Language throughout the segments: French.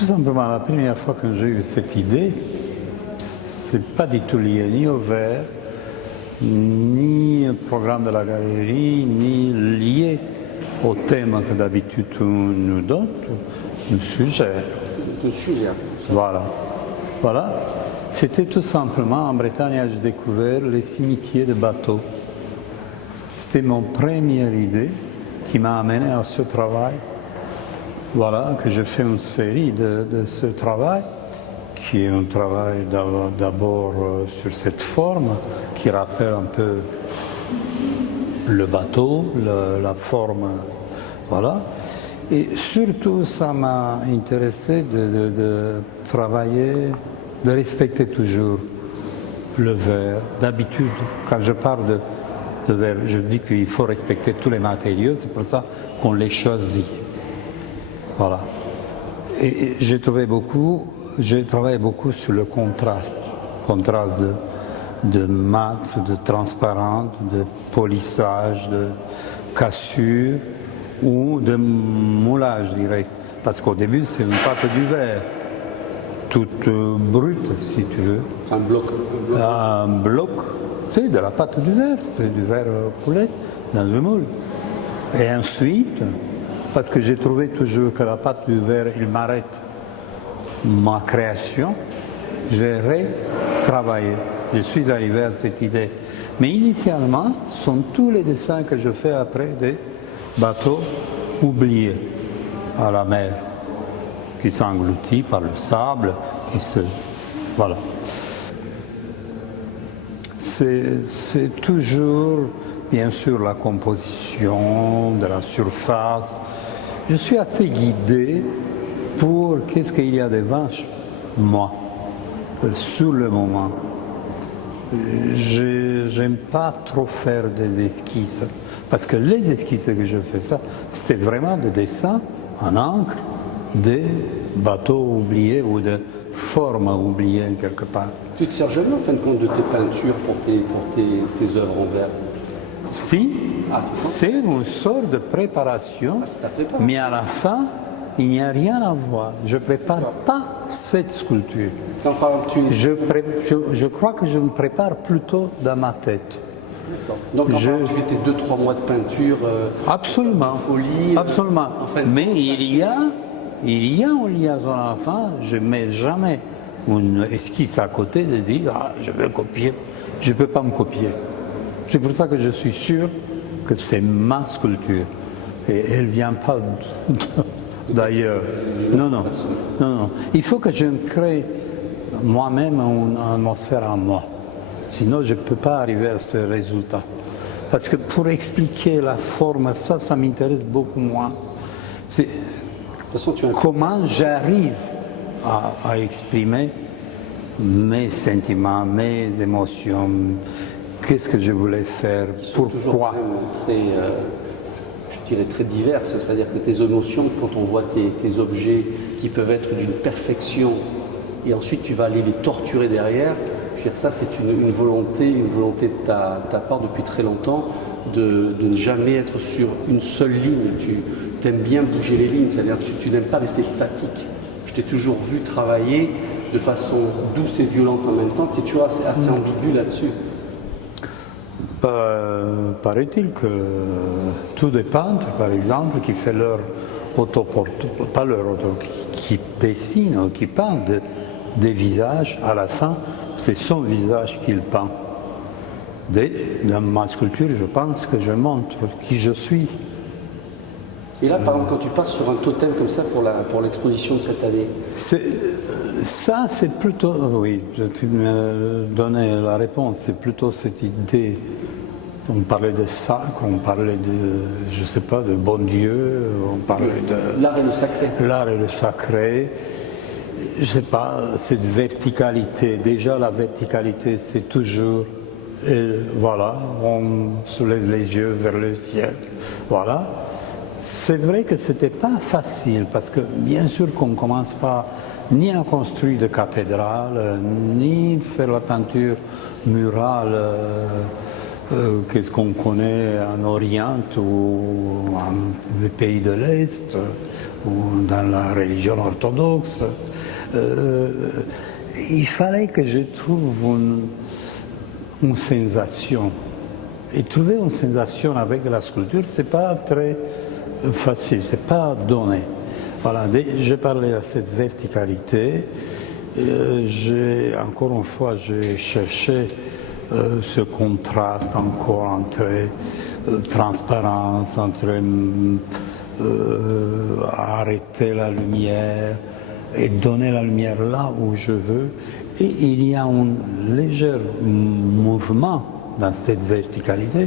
Tout simplement, la première fois que j'ai eu cette idée, c'est pas du tout lié ni au verre, ni au programme de la galerie, ni lié au thème que d'habitude on nous donne, nous suggère. Voilà. Voilà. C'était tout simplement, en Bretagne, j'ai découvert les cimetières de bateaux. C'était mon première idée qui m'a amené à ce travail. Voilà, que je fais une série de ce travail, qui est un travail d'abord sur cette forme, qui rappelle un peu le bateau, la forme, voilà. Et surtout, ça m'a intéressé de travailler, de respecter toujours le verre. D'habitude, quand je parle de verre, je dis qu'il faut respecter tous les matériaux, c'est pour ça qu'on les choisit. Voilà. Et j'ai travaillé beaucoup sur le contraste de mat, de transparent, de polissage, de cassure ou de moulage, je dirais. Parce qu'au début, c'est une pâte du verre, toute brute, si tu veux. Un bloc. Un bloc, c'est de la pâte du verre, c'est du verre poulet dans le moule. Et ensuite, parce que j'ai trouvé toujours que la pâte du verre, il m'arrête ma création, j'ai retravaillé. Je suis arrivé à cette idée. Mais initialement, ce sont tous les dessins que je fais après des bateaux oubliés à la mer, qui sont engloutis par le sable, Voilà. C'est toujours, bien sûr, la composition de la surface. Je suis assez guidé pour qu'est-ce qu'il y a devant moi, sur le moment. Je n'aime pas trop faire des esquisses, parce que les esquisses que je fais ça, c'était vraiment des dessins en encre des bateaux oubliés ou de formes oubliées quelque part. Tu te sers jamais en fin de compte de tes peintures pour tes œuvres en verre? Si, c'est une sorte de préparation, mais à la fin, il n'y a rien à voir. Je ne prépare pas cette sculpture. Quand par exemple Je crois que je me prépare plutôt dans ma tête. Donc quand tu fais tes 2-3 mois de peinture, absolument, de folie, absolument. Enfin, mais il y a une liaison à la fin. Je ne mets jamais une esquisse à côté de dire je veux copier. Je ne peux pas me copier. C'est pour ça que je suis sûr que c'est ma sculpture. Et elle ne vient pas d'ailleurs. Non. Il faut que je crée moi-même une atmosphère en moi. Sinon, je ne peux pas arriver à ce résultat. Parce que pour expliquer la forme, ça m'intéresse beaucoup moins. C'est comment j'arrive à exprimer mes sentiments, mes émotions, qu'est-ce que je voulais faire, pourquoi. Je dirais très diverses, c'est-à-dire que tes émotions, quand on voit tes objets qui peuvent être d'une perfection, et ensuite tu vas aller les torturer derrière, je veux dire, ça c'est une volonté de ta part depuis très longtemps de ne jamais être sur une seule ligne. Tu aimes bien bouger les lignes, c'est-à-dire que tu n'aimes pas rester statique. Je t'ai toujours vu travailler de façon douce et violente en même temps, tu es toujours assez ambigu là-dessus. Paraît-il que tous les peintres, par exemple, qui font leur autoportrait, pas leur autoportrait, qui dessinent, qui peignent des visages, à la fin, c'est son visage qu'il peint. Dans ma sculpture, je pense que je montre qui je suis. Et là, par exemple, quand tu passes sur un totem comme ça pour l'exposition de cette année, ça, c'est plutôt, oui, tu me donnais la réponse, c'est plutôt cette idée. On parlait de ça, on parlait de, je ne sais pas, de bon Dieu, on parlait de... L'art et le sacré. L'art et le sacré. Je ne sais pas, cette verticalité. Déjà, la verticalité, c'est toujours, voilà, on soulève les yeux vers le ciel. Voilà. C'est vrai que ce n'était pas facile, parce que bien sûr qu'on ne commence pas ni à construire de cathédrales, ni faire la peinture murale qu'est-ce qu'on connaît en Orient ou dans les pays de l'Est ou dans la religion orthodoxe. Il fallait que je trouve une sensation. Et trouver une sensation avec la sculpture, c'est pas très facile, c'est pas donné. Voilà, j'ai parlé de cette verticalité. Encore une fois, j'ai cherché ce contraste encore entre transparence, entre arrêter la lumière et donner la lumière là où je veux. Et il y a un léger mouvement dans cette verticalité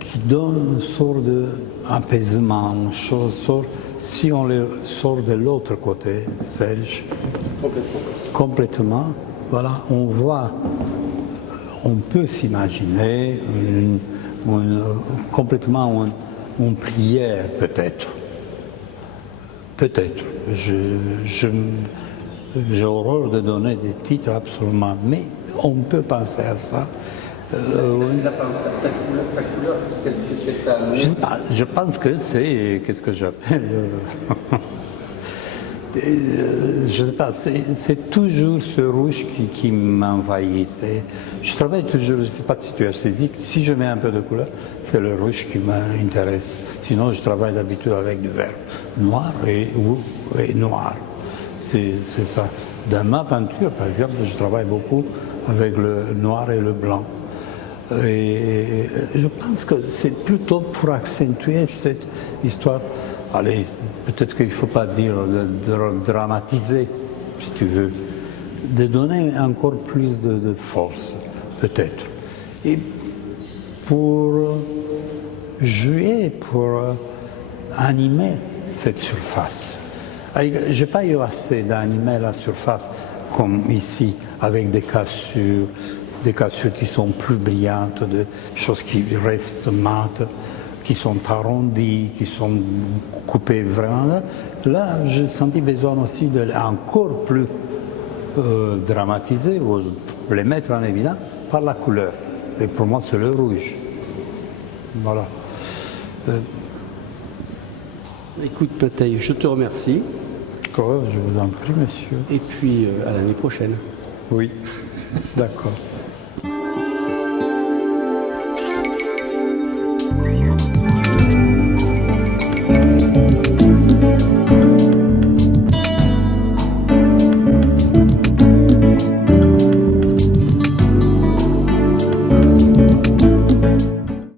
qui donne une sorte d'apaisement, une chose, si on le sort de l'autre côté, Serge, complètement, voilà, on voit, on peut s'imaginer complètement une prière peut-être. Peut-être. J'ai horreur de donner des titres absolument, mais on peut penser à ça. Ta couleur, qu'est-ce que tu as amené? Je pense que c'est, qu'est-ce que j'appelle, je ne sais pas, c'est toujours ce rouge qui m'envahit. Je travaille toujours, je ne sais pas si tu as saisi, si je mets un peu de couleur, c'est le rouge qui m'intéresse. Sinon, je travaille d'habitude avec du vert noir et noir. C'est ça. Dans ma peinture, par exemple, je travaille beaucoup avec le noir et le blanc. Et je pense que c'est plutôt pour accentuer cette histoire. Allez, peut-être qu'il ne faut pas dire de dramatiser, si tu veux, de donner encore plus de force, peut-être. Et pour jouer, pour animer cette surface. Je n'ai pas eu assez d'animer la surface comme ici, avec des cassures qui sont plus brillantes, des choses qui restent mates, qui sont arrondies, qui sont coupées vraiment. Là, j'ai senti besoin aussi de encore plus dramatiser, ou les mettre en évidence par la couleur. Et pour moi, c'est le rouge. Voilà. Écoute, Patey, je te remercie. Je vous en prie, monsieur. Et puis, à l'année prochaine. Oui, d'accord.